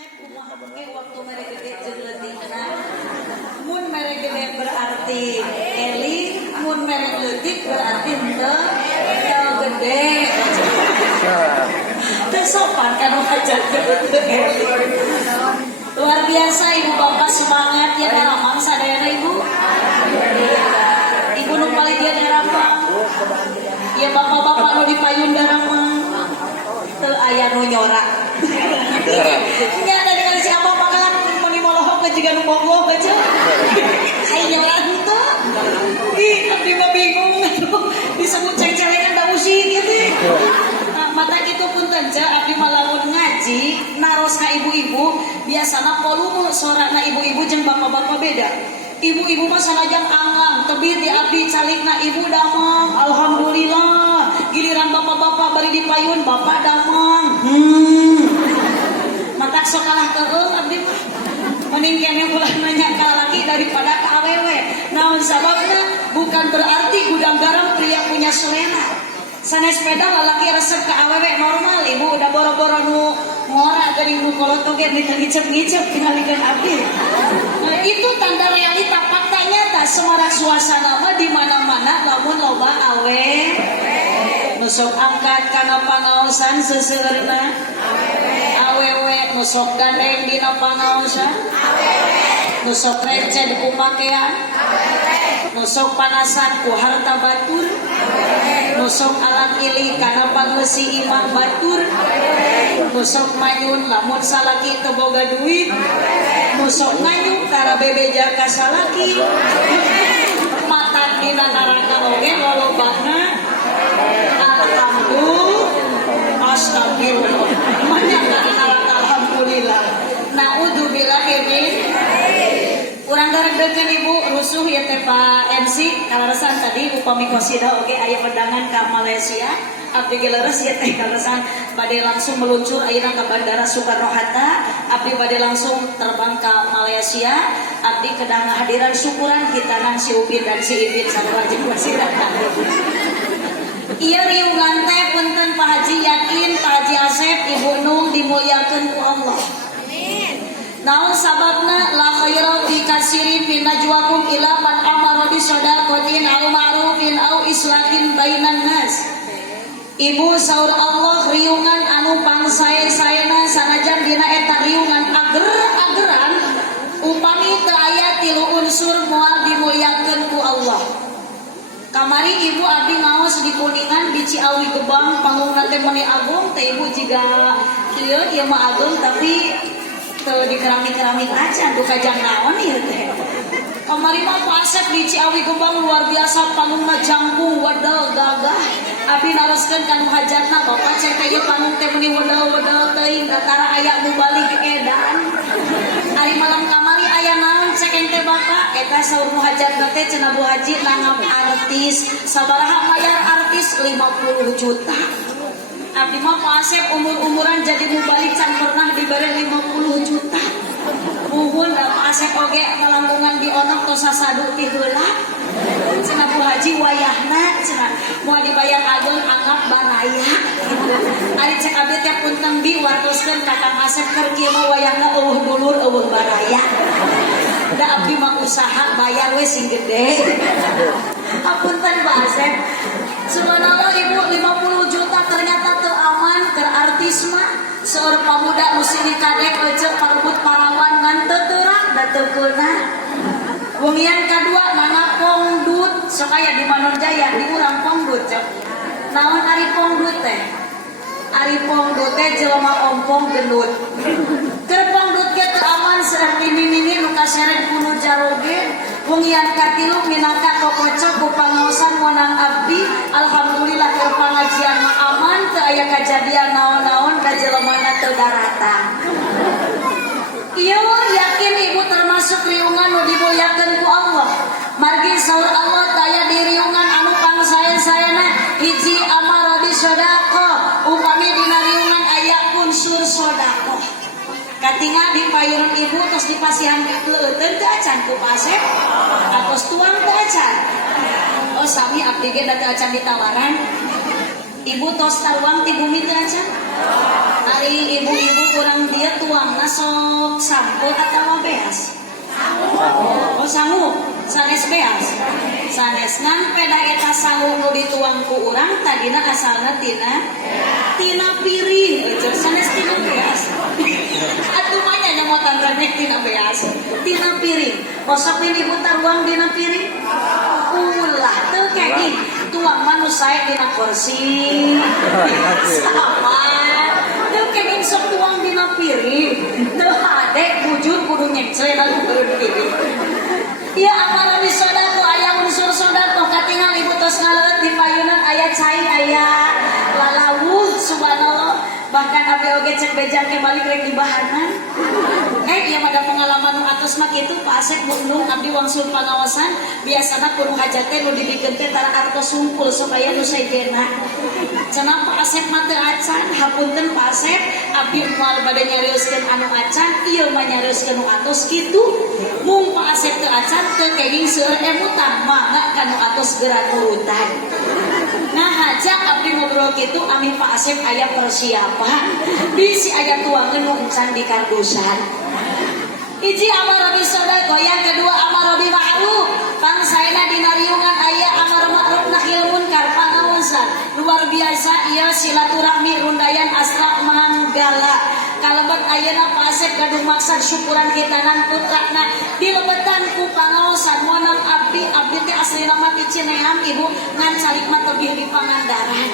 Asep kumaha ge waktu mere gede jeung leutikna. Mun mere gede berarti eling, mun mere leutik berarti henteu gede. Teu sopan kan ngajarkeun teu eling. Luar biasa ibu bapak semangat ya daramang sadayana ibu. Ibu nu paling dia daramang. Ya bapak-bapak nu dipayun daramang. Teu aya nu nyorak. Nya tadi kali si abang pakalan mun dimolohok ke jiga nu bogoh ke ce. Ai nyorak henteu. Ih, abdi mah bingung disebut ceng-celengan da musik ya teh. Mata gitu punten ce abdi mah lamun ngaji naros ka ibu-ibu biasana volume suarana ibu-ibu jeung bapak-bapak beda. Ibu-ibu mah sanajan anggang tebir di abdi calikna ibu damang alhamdulillah, giliran bapak-bapak bari dipayun bapak damang matak sokalah keung abdi mah mending kene ulah nanya ka laki daripada ka awewe. Naon sababna? Bukan berarti gudang garam pria punya selera. Sanes sepeda lalaki resep ke awewe normal ibu udah boro-boro nu ngora geuning nu kolot oge ngicep-ngicep tingalikeun abdi. Nah, itu tanda realita fakta nyata semarak suasana mah di mana-mana lamun loba awe. Nu sok angkat kana pangaosan seseueurna awewe, nu sok gandeng dina pangaosan awewe, nu sok receh ku pakean awewe, nu sok panasan ku harta batur nu sok alat ili kana pangleusi imah batur nu sok mayun lamun salaki teu boga duit nu sok nganyuk kara bebeja ka salaki mata dina neraka oge lolobana alhamdulillah astagfirullah banyak kana neraka alhamdulillah naudzubillah min urang darek-dekeun ibu rusuh ya teh Pak MC kalaresan tadi upami qasidah oge aya undangan ka Malaysia abdi ge leres ya teh kalaresan bade langsung meluncur ayeuna ka Bandara Soekarno-Hatta abdi bade langsung terbang ka Malaysia abdi kedah ngahadiran syukuran hitanan si Upin dan si Ipin sarua jeung qasidah ieu riungan teh punten Pak Haji yakin Pak Haji Asep Ibu Nung dimuliakeun ku Allah. Naon sababna la khaira fi katsirin min najwakum ila man amara bi shadaqatin aw ma'rufin aw islahin bainan nas. Ibu saur Allah riungan anu pangsae-saena sanajan dina eta riungan ager-ageran upami teu aya tilu unsur moal dimuliakeun ku Allah. Kamari ibu abdi ngaos di Kuningan di Ciawi Gebang panggungna teh meuni agung teh ibu jiga ieu mah agung tapi teu di keramik-keramik aja duka jang naon ieu teh. Kamari mah Pak Asep di Ciawi Gebang luar biasa panggungna jangkung wedel gagah. Abi naroskeun ka nu hajatna bapak cek teh ieu panggung teh meuni wedel-wedel teuing datara aya nu balik edan. Ari malam kamari aya naon cek ente bapak eta saur nu hajatna teh cenah Bu Haji nanggap artis sabaraha mayar artis 50 juta. Abdi mah Pak Asep umur-umuran jadi mubalik can pernah dibere 50 juta. Muhun da Pak Asep oge ngalangkungan di onok tos sasadu ti heula. Cenah Bu Haji wayahna cenah moal dibayar ageun anggap baraya. Ari cek abdi teh punten bi wartoskeun ka Kang Asep keur kieu mah wayahna eueuh dulur eueuh baraya. Da abdi mah usaha bayar we sing gede. Apunten Pak Asep. Subhanallah ibu 50 juta ternyata teu aman keur artis mah seueur pamuda nu sini kadek eceuk parebut parawan ngan teu teurak da teu keunah. Wengian kadua nana pongdut sok aya di Manor Jaya di urang pongdut cek. Naon ari pongdut teh? Ari pongdut teh jelema ompong gendut. Keur pongdut ge teu aman sareng mini-mini nu kasereng kuno jaroge. Wengian katilu minangka kokocok ku pangaosan monang abdi alhamdulillah keur pangajian mah aman teu aya kajadian naon-naon ka jelemana teu daratang. Ieu yakin ibu termasuk riungan nu dimuliakeun ku Allah. Margi saur Allah taya di riungan anu pangsae-saena hiji amara bi shadaqah upami dina riungan aya unsur sedekah. Katinga di payun ibu tos dipasihan leuteun teu acan ku Pak Asep. Atos tuang teu acan. Oh sami abdi ge da teu acan ditawaran. Ibu tos taruang ti bumi teu acan. Hari ibu-ibu kurang dia tuang sok sampul atau beas? Oh sangu, sanes beas. Sanes ngan peda eta sangu nu dituang ku urang tadina asalna tina piring. Sanes tina beas. Atuh mah nya motan rek tina beas. Tina piring. Posok ibu taruang dina piring. Ulah teu kenging tuang manusia dina kursi. Sama. Teu kenging sok tuang dina piring. Teu hade wujud kudu nyecre lalu piring. Ieu amara di sodako aya unsur sodako katingal ibu tos ngaleut di payunan aya cai aya lalawuh subhanallah. Bahkan abdi oge cek bejang ke balik rek di bahanan. Ieu mah ada pengalaman nu atos mah kitu Pak Asep Bundung abdi wangsul pangawasan biasana kudu hajat teh nu dibikeun teh tara artos sungkul supaya nu sejena. Cenah Pak Asep mah teu acan, hapunten Pak Asep abdi moal bade nyarioskeun anu acan, ieu mah nyarioskeun nu atos kitu. Mung Pak Asep teu acan teu kenging seueur emutan mangga kanu atos gerak urutan. Nah aja abdi ngobrol gitu amin Pak Asep aya persiapan bisi aya tuangeun nu encan di kardusan. Iji amar bi sodaqo, yang kedua amar bi ma'ruf. Pangsaena dina riungan aya amar ma'ruf nahi munkar pangaosan. Luar biasa ieu silaturahmi rundayan asra manggala. Kalebet ayeuna Pak Asep gaduh maksad syukuran hitanan putrana dilebetan ku pangaosan moonang abdi teh aslina mah ti Cineam ibu ngan calik mah tebih di Pangandaran.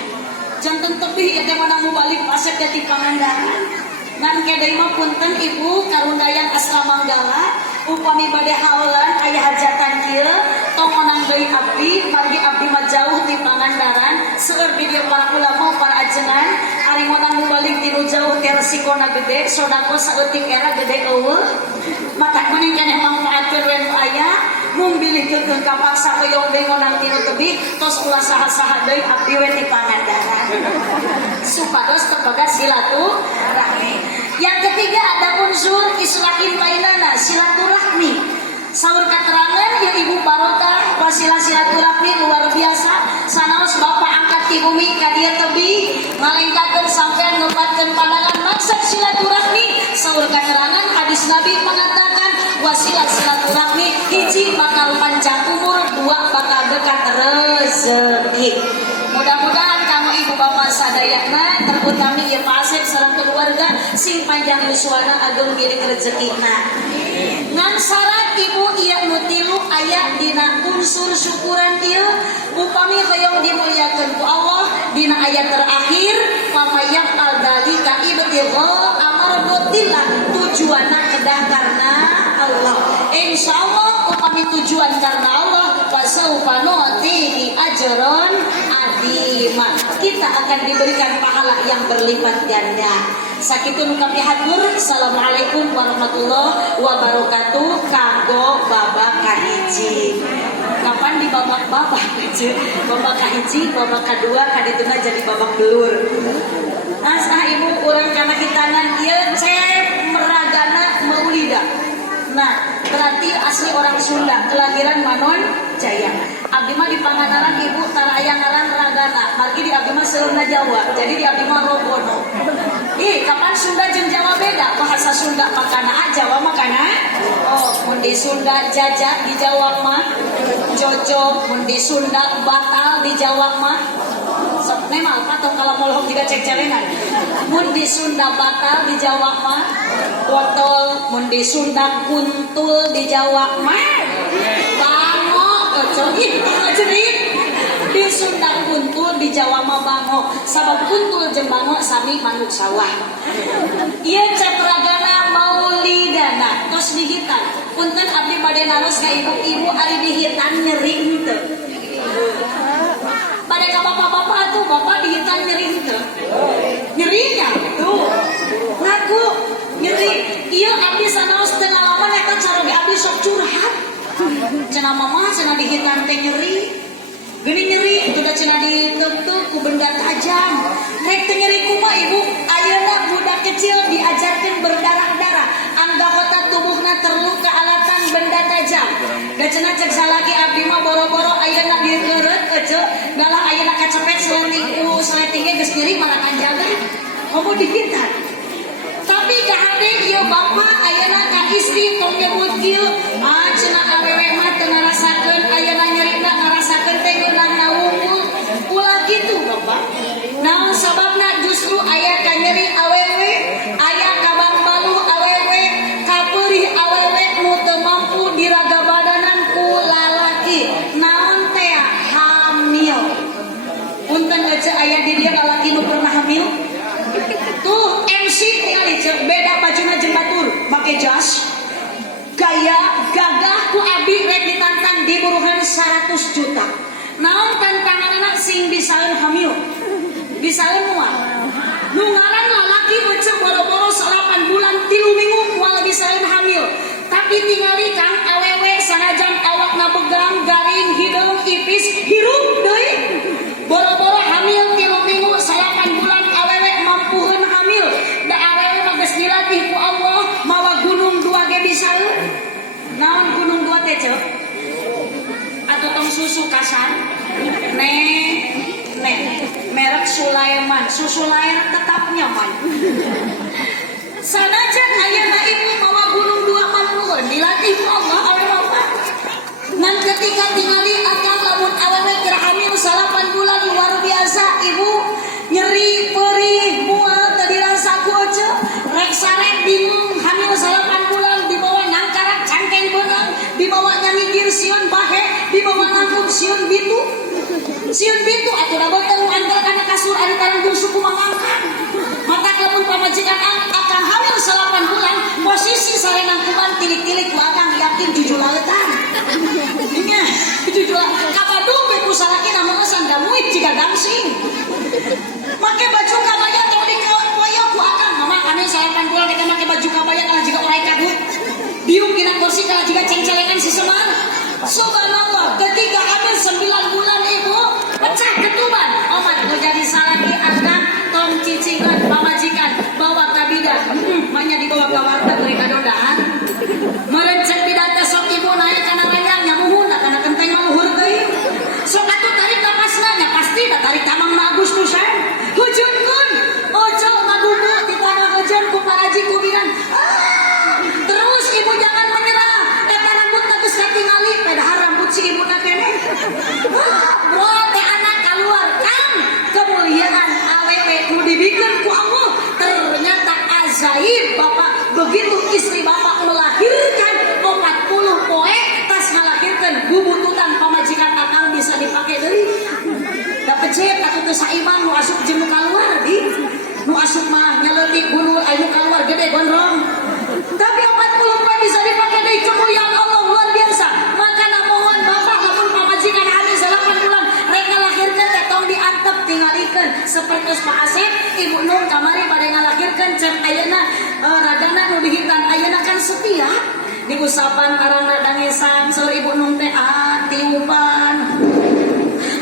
Janten tebih ieu teh moonang mubalik Pak Asep teh di Pangandaran. Ngan kedai mah punten ibu karundayan asra manggala upami bade haolan aya hajatan kieu tong onang deui abdi margi abdi mah jauh di Pangandaran seueur di dieu para ulama para ajengan ari onang mubalik tinu jauh teh resikona gede sodako saeutik era gede eueuh mata kuning keneh mangpaatkeun we nu aya mung bilikeun kapaksa hoyong deui onang tinu tebih tos ulah saha-saha deui abdi we di Pangandaran supados tepagat silaturahmi. Yang ketiga ada unsur islahin bainana silaturahmi. Saur keterangan ya ibu barokah wasilah silaturahmi luar biasa. Sanaos bapak angkat ti bumi ka dieu tebih ngalengkakeun sampean ngepatkeun pandangan maksud silaturahmi. Saur keterangan hadis Nabi mengatakan wasilah silaturahmi hiji bakal panjang umur, dua bakal dekat rezeki. Mudah-mudahan kamu ibu bapak sadayana terutami ya Pak Asep sareng keluarga sing panjang yuswana ageng giring rezekina. Ngan syarat ibu ieu nu tilu aya dina unsur syukuran ieu upami hoyong dimuliakeun ku Allah dina ayat terakhir pamayang al-dalika ibtigha amrotillah tujuanna kedah karena Allah. Insyaallah upami tujuan karena Allah fasaufa nu'tihi ajron adima. Kita akan diberikan pahala yang berlipat ganda. Sakitun kami hatur. Assalamualaikum warahmatullahi wabarakatuh. Kanggo babak kahiji. Kapan di babak hiji? Babak kahiji, babak kedua kadituna jadi babak belur. Nah, ibu urang kana hitanan ieu cep meragana maulida. Nah, berarti asli orang Sunda, kelahiran Manon Jaya. Abdi mah di Pangandaran ibu taraya ngaran ragana. Margi di abdi mah seurna Jawa. Jadi di abdi mah robono. Kapan Sunda jeung Jawa beda? Bahasa Sunda makana Jawa makana. Oh, mun di Sunda jajak di Jawa mah jojo, mun di Sunda batal di Jawa mah sok nemal atau kalau mau juga cek celengan. Mun di Sunda batal di Jawa mah botol, mun di Sunda kuntul di Jawa mah bango, cerit. Di Sunda kuntul di Jawa mah bango. Sabab kuntul jeung bango sami manuk sawah. Ieu cepragana maulidana tos dihitan. Punten abdi bade naros ka ibu-ibu ari dihitan nyeri henteu. Pada ka bapak-bapak tuh, bapak dihitan nyeri henteu. Nyerinya tuh. Ngaku nyeri. Ieu abdi sanaos teu ngalaman eta cara abdi sok curhat. Cenah mama cenah dihitan teh nyeri. Gini nyeri itu udah cenah ditutup ku benda tajam. Rek teh nyeri kumaha ibu? Ayeuna budak kecil diajarkeun berdarah-darah. Anggota tubuhna terluka alatan benda tajam. Da cenah cek salaki abdi mah boro-boro ayeuna dieureut ece. Dalah ayeuna kacepet seleting ku seletingnya geus nyeri marakan jaga. kamu dihitan. Tapi kahade ieu bapak ayeuna ka istri tong nyebut kieu, cenah awewe mah teu ngarasakeun ayeuna nyerina ngarasakeun teh geunang naungul. Ulah kitu bapak. Naon sababna justru aya ka nyeri awewe, aya ka bangbalu awewe, ka peurih awewe nu teu mampu diraga badanan ku lalaki. Naon teh hamil. Punten aja aya di dia lalaki nu pernah hamil. Tuh MC ningali beda bajuna jeung batur, make jas. Gaya gagah ku abi rek ditantang diburuhan 100 juta. Naon tantanganna sing bisaeun hamil? Bisaeun moal. Nu ngaran lalaki macam boro-boro 8 bulan 3 minggu moal bisaeun hamil. Tapi tingali kang awewe sanajan awakna begang, garing, hidung, ipis, hirup deui. Boro-boro hamil 3 minggu 8 bulan awewe mampuheun hamil. Da awewe mah geus dilatih ku Allah mawa gunung 2 ge bisaeun. Naon gunung 2 teh, Ceu? Atuh tong susu kasar. Merek Sulaiman, susu lain tetap nyaman. Sanajan ayeuna ibu mawa gunung 2 mampuheun dilatih ku Allah awewe bapak. Ngan ketika tingali akang lamun awewe kira hamil 8 bulan luar biasa ibu nyeri perih mual teu dirasa ku ece rek saret bingung hamil 8 bulan dibawa nangkarak cangkeng beunang dibawa nyangigir sieun bahe dibawa ngangkung sieun bitu atuh da beuteung antar kana kasur ari taranggung suku mangangkat maka lamun pamajikan akang hamil 8 bulan posisi sarenang kuman tilik-tilik ku akang yakin jujulaeutan nya jujul kapadung be ku salakina meusan da muit jiga damsing make baju kabaya tong dikoyo ku akang mama kami 8 bulan kita make baju kabaya kalau jiga urai kadut biung dina kursi kalau jiga cengcelengan si Semar. Subhanallah ketika hamil 9 bulan ibu pecah ketuban omat nu jadi salaki akang tong cicingan pamajikan bawa ka bidan manya dibawa ka warteg rek kadodaan merencek bidan teh sok ibu naik kana layang nyamuhun kana genteng maluhur teuing sok atuh tarik napasna nya pasti da tarik tamang na Agustusan hujungkeun ojo ngadudu di tanah hujan ku paraji ku bidan terus ibu jangan menyerah eta rambut geus katingali padahal rambut si ibu na keneh bro teh anak keluar kan kemuliaan awewe nu dibikeun ku Allah ternyata ajaib bapak begitu istri bapak melahirkan 40 poe tas ngalahirkeun bubututan pamajikan akang bisa dipake deui da pecet atuh teu saiman nu asup jeung nu kaluar di nu asup mah nyeleutik bunul anu kaluar gede gondrong tapi 40 poe bisa dipake deui kemuliaan Allah luar biasa maka mohon bapak lamun pamajikan hamil 8 bulan rek ngalahirkeun teh tong diantep tingalikeun sapertos Pak Asep ibu Nun kamari bade ngalahirkeun cek ayeuna radana nu dihitan ayeuna kan setia diusapan arang radangesan saur ibu Nun teh tiupan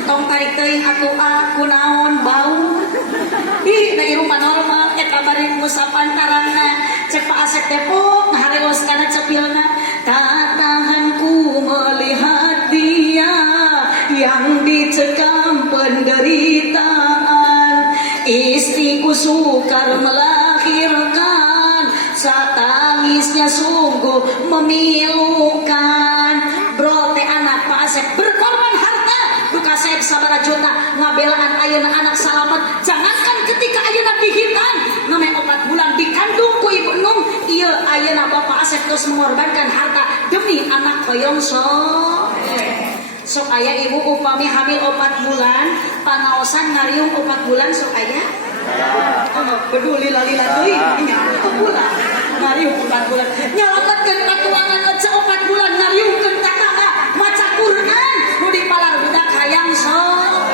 tong tarik teuing atuh kunaon bau ih da ieu mah normal eta bari ngusapan tarangna cek Pak Asep teh pok ngahareos kana cepilna tak tahan ku melihat dia yang dicekam penderitaan istriku sukar melahirkan saat tangisnya sungguh memilukan bro teh anak Pak Asep berkorban harta duka saya sabaraha juta ngabelaan ayeuna anak salamet jangankan ketika ayeuna dihitan ngame 4 bulan dikandung ku ibu Nung ieu ayeuna Bapak Asep terus mengorbankan harta demi anak hoyong sok aya ibu upami hamil 4 bulan panaosan ngariung 4 bulan sok aya peduli lila teuing nya 4 bulan ngariung 4 bulan nyalametkeun katuangan aja 4 bulan ngariungkeun tatangga maca Quran nu dipalar budak hayang sok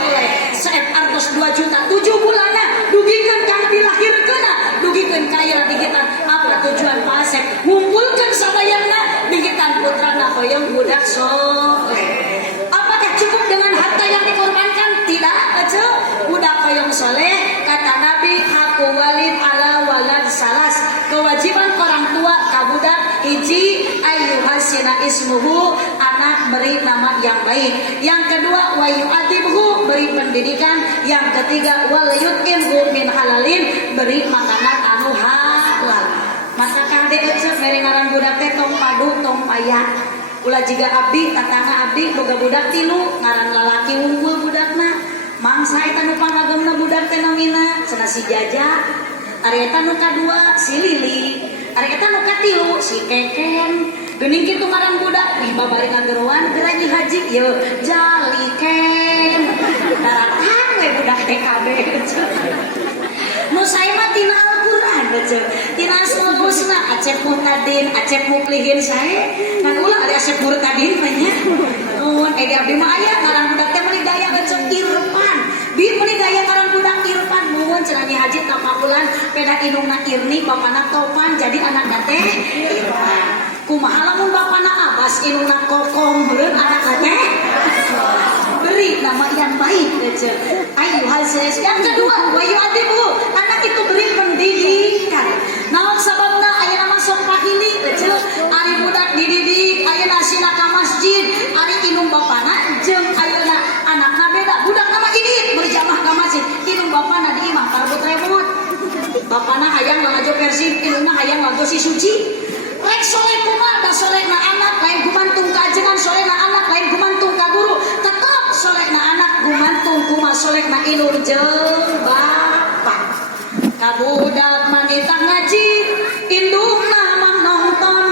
saet artos 2 juta 7 bulanna dugikeun kang dilahirkeunna dugikeun kaya digitan apa tujuan Pak Asep ngumpulkeun sabayarna digitan putrana hoyong budak sok apakah cukup dengan harta yang dikorbankan tidak aja budak hoyong soleh kata Nabi haku walid ala walad salas kewajiban orang tua ka budak hiji ayyuhasina ismuhu anak beri nama yang baik yang kedua wa yu'adibhu beri beri pendidikan, yang ketiga wal yut'imhu min halalin, beri makanan anu halal. Maka kade ecek mere ngaran budak teh tong padu tong paya. Ulah jiga abdi tatangga abdi boga budak tilu ngaran lalaki unggul budakna. Mangsa eta nu pangagemna budak teh namina cenah si Jaja. Ari eta nu kadua si Lili. Ari eta nu katilu si Keken. Geuning kitu ngaran budak ih babari ngageroan geura nyi haji yeuh Jaliken. Daratan we budak TKB. Nu sae mah tina Al-Qur'an betul. Tina Asmaul Husna Acep Murtadin, Acep Muklihin sae. Kan ulah ari Acep Murtadin mah nya. Nuhun edi abdi mah aya ngaran budak teh meuli daya Acep Irfan. Bi meuli daya ngaran budak Irfan nuhun cenah Nyi Haji tapakulan peda indungna Irni bapana Topan jadi anak teh Irfan. Kumaha lamun bapana Abbas indungna Kokom beureun anak teh beri nama yang baik aja. Ayo hasil yang kedua, wa yu'adibu, anak itu beri pendidikan. Naon sababna aya nama sok kahili aja. Ari budak dididik, aya nasina ka masjid, ari indung bapana jeung ayeuna anakna beda. Budak nama ini berjamaah ka masjid, indung bapana di imah karbut remote. Bapana hayang ngalajo Persib, indungna hayang ngalajo si Suci. Rek soleh kumaha da solehna anak lain gumantung ka ajengan, solehna anak lain gumantung ka guru. Tetep solehna anak gumantung kumaha solehna ilur jeung bapak. Kabudak manita ngaji, indungna mah nonton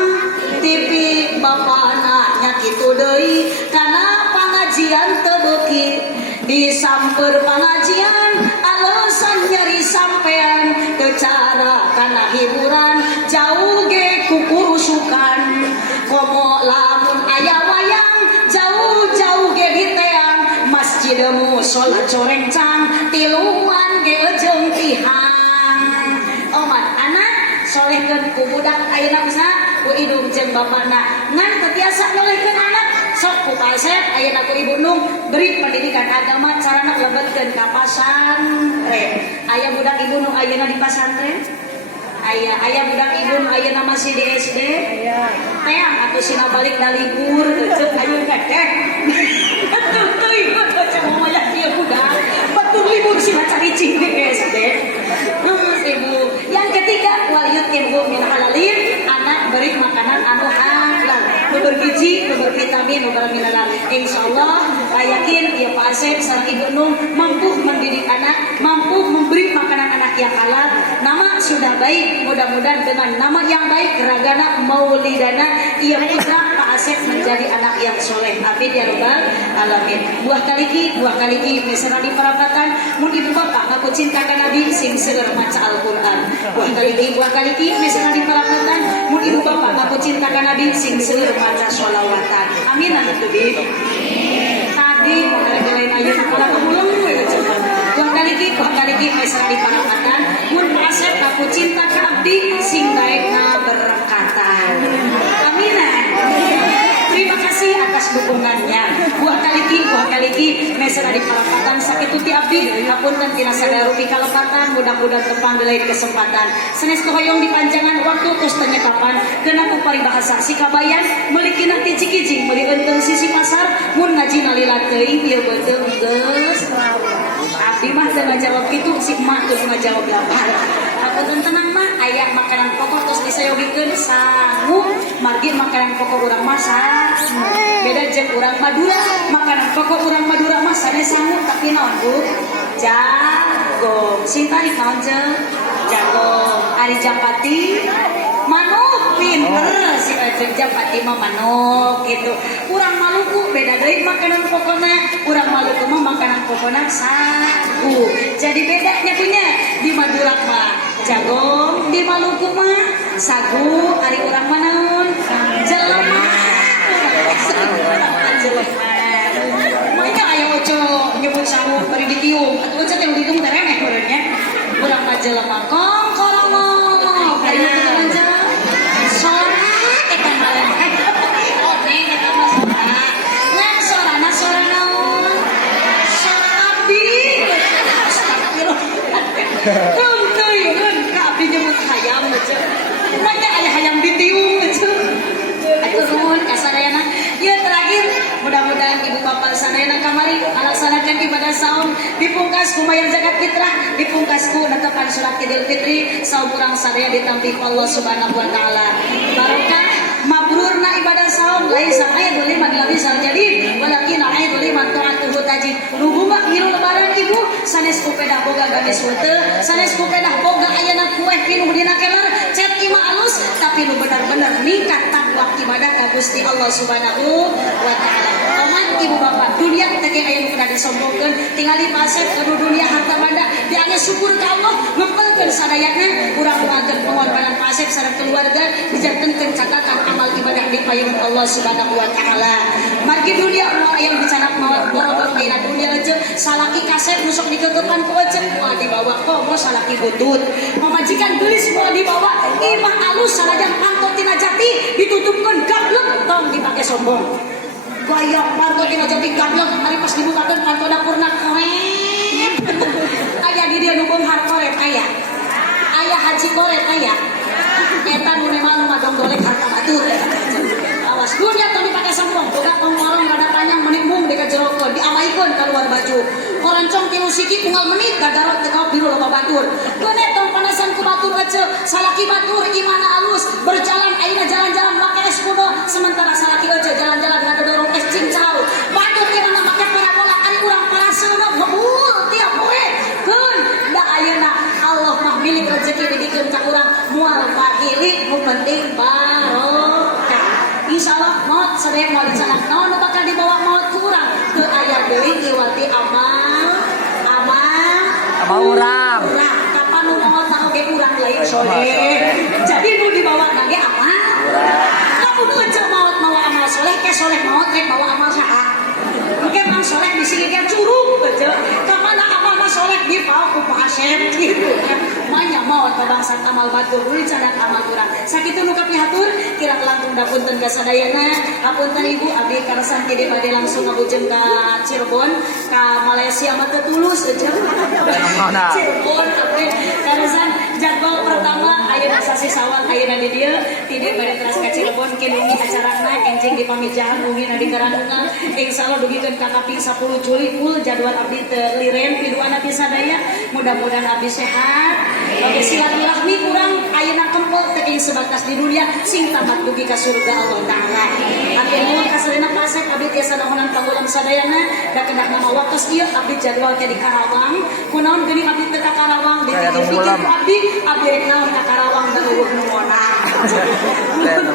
TV, bapana nya kitu deui kana pangajian teu beuki. Disamper pangajian alasan nyari sampean teu cara kana hiburan jauh ge kukurusukan. Komo lamun aya wayang jauh-jauh ge diteang masjidmu salat corencang tiluan ge jeung tihang. Omat anak solehkeun ku budak ayeuna bisa ku indung jeung bapana ngan terbiasa nyolehkeun anak sok ku pasep ayeuna ku ibu nung beri pendidikan agama carana lebetkeun ka pasantren. Aya budak ibu nu ayeuna di pasantren? Aya budak ibu nu ayeuna masih di SD? Teang atuh sina balik da libur ceuk aya gedek. Atuh ibu baca momoyak ieu budak. Batur libur sina caricing di SD. Ibu. Yang ketiga wal yut'imhu min halalin, anak beri makanan anu halal. Bergizi, bervitamin, bermineral. Insyaallah yakin ya Pak Asep sareng Ibu Nung mampu mendidik anak, mampu memberi makanan anak yang halal. Nama sudah baik, mudah-mudahan dengan nama yang baik Ragana Maulidana ia putra Pak Asep menjadi anak yang soleh. Amin ya rabbal alamin. Buah kaliki mesra di perapatan mun ibu bapak ngaku cinta ka Nabi sing seueur maca Al-Qur'an. Buah kaliki mesra di perapatan mun ibu bapak ngaku cinta ka Nabi sing seueur maca sholawatan. Amin atuh teuing. Tadi lain ayeuna kala kemulung we coba. Buah kaliki mesra di perapatan mun Asep ngaku cinta ka abdi sing daekna berkatan. Amin. Terima kasih atas dukungannya. Buah kaliki mesra di perapatan sakitu ti abdi hapunten tina sadarupi kalepatan mudah-mudahan tepang di lain kesempatan. Sanes hoyong dipanjangan waktu tos tanya kapan keuna ku paribahasa sikabayan meuli kina ti cikijing meuli euteung sisi pasar mun ngaji nalila teuing ieu beuteung geus. Abdi mah teu ngajawab kitu si emak teu ngajawab lapar. Hapunten tenang mah aya makanan pokok tos disayogikeun sangu margi makanan pokok urang masak. Beda jeung urang Madura, makanan pokok urang Madura mah sanes sangu tapi naon Bu? Jagung. Sintarik naon jeung? Jagung. Ari Japati manuk pinter si Ajeng Japati mah manuk gitu. Urang Maluku beda deui makanan pokokna. Urang Maluku mah makanan pokokna sagu. Jadi bedanya punya di Madura mah jagung, di Maluku mah sagu, ari urang mah naon? Jelema. Makanya aya oco nyebut sangu bari ditium. Atuh oco teh ditium teh remeh urangnya. Urang mah jelema kongkoromo. Bari kitu aja. Sora eta mah. Oh, neng eta mah sora. Ngan sorana sora naon? Sora abdi. Astagfirullah. Teuing ka abdi nyebut hayam aja. Makanya aya hayam ditium aja. Atur nuhun kasadayana. Ya terakhir mudah-mudahan ibu bapak sadayana kamari melaksanakan ibadah ibadah saum, dipungkas ku mayang zakat fitrah, dipungkas ku netepan salat Idul Fitri, saum urang sadaya ditampi ku Allah Subhanahu wa taala. Barokah mabrurna ibadah saum lain sa'aidul liman labisal jadid walakin a'idul liman ta'atuhu tajid. Nubumak hiru lebaran ibu sanes ku pedah boga gamis wete, sanes ku pedah boga ayana kueh pinuh dina keler, cet ima alus tapi nu benar-benar ningkat takwa ibadah ka Gusti Allah Subhanahu wa taala. Paman ibu bapak, dunia teh aya nu kudu disombongkeun, tingali pasep kudu dunia harta banda, diane syukur ka Allah, ngepelkeun sadayana urang nuanteun pengorbanan pasep sareng keluarga dijantenkeun catatan amal ibadah di payung Allah Subhanahu wa taala. Margi dunia moal aya nu dicanak mawat boro-boro dina dunia aja salaki kasep nusuk dikegepan ku ecek moal dibawa komo salaki butut. Pamajikan geulis moal dibawa imah alus sanajan pantot tina jati ditutupkeun gablek tong dipake sombong. Gaya pantot tina jati gablek ari pas dibukakeun pantot dapurna korep. Aya di dieu nu beunghar korep aya. Aya haji korep aya. Eta nu memang madong golek harta batur. Awas dunia tong dipake sombong, boga tong orang rada panjang menimung dikajerokeun, diamaikeun ka luar baju. Korancong tilu siki unggal menit gagarot teu kaok biru loba batur. Keune tong panasan ku batur ece, salaki batur imana alus, berjalan ayeuna jalan-jalan make es kuno, sementara salaki ece jalan-jalan ngadodorong es cincau. Batur imana make parabola ari urang paraseuna ngebul tiap poe. Keun da ayeuna Allah mah milik rezeki didikeun ka urang moal pahilik nu penting barokah. Insyaallah maut sadaya moal dicanak naon nu bakal dibawa maut ku urang teu aya deui iwati amal urang. Kapan nu maut na oge urang lain soleh. Jadi nu dibawa na ge amal urang. Lamun ece maut mawa amal soleh ke soleh maut rek mawa amal saha. Mungkin mang soleh bisi ge curug ece. Kamana amal soleh dibawa ku pasep gitu kan. Manya maut babangsat amal batur uli cadak amal urang. Sakitu nu kapihatur kirang langkung dapunten ka sadayana. Hapunten ibu abdi karasan tidak bade langsung ngabujeun ka Cirebon, ka Malaysia mah teu tulus ece. Cirebon abdi karasan jadwal pertama ayeuna sasi Sawal ayeuna di dieu tidak bade teras ka Cirebon kinungi acarana enjing di pamijahan ungi na di Karanungan. Insyaallah dugikeun ka kaping 10 Juli full jadwal abdi teu liren piduana ti sadaya. Mudah-mudahan abdi sehat. Oke, silaturahmi kurang ayeuna kempel teu sebatas di dunia sing tamat dugi ka surga Allah taala. Abdi nuhun ka sadayana pasek abdi tiasa nahonan ka ulam sadayana da kedah nama waktos ieu abdi jadwal teh di Karawang. Kunaon geuning abdi teu ka Karawang dipikir-pikir ku abdi rek naon ka Karawang da eueuh nu monak.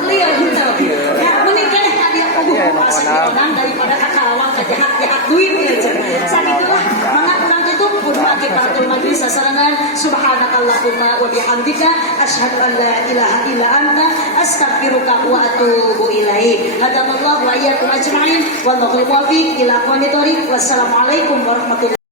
Lieu gitu. Ya mending keneh ka dieu eueuh pasek diodang daripada ka Karawang ka jahat-jahat duit ieu. Sakitulah mangga urang tutup kudu akibatul majlis sasarangan subhanakallahumma wa bihamdika asyhadu an la ilaha illa anta astaghfiruka wa atubu ilaik. Hadamallahu wa iyyakum ajma'in wallahu muwaffiq ila aqwamit thoriq. Wassalamualaikum warahmatullahi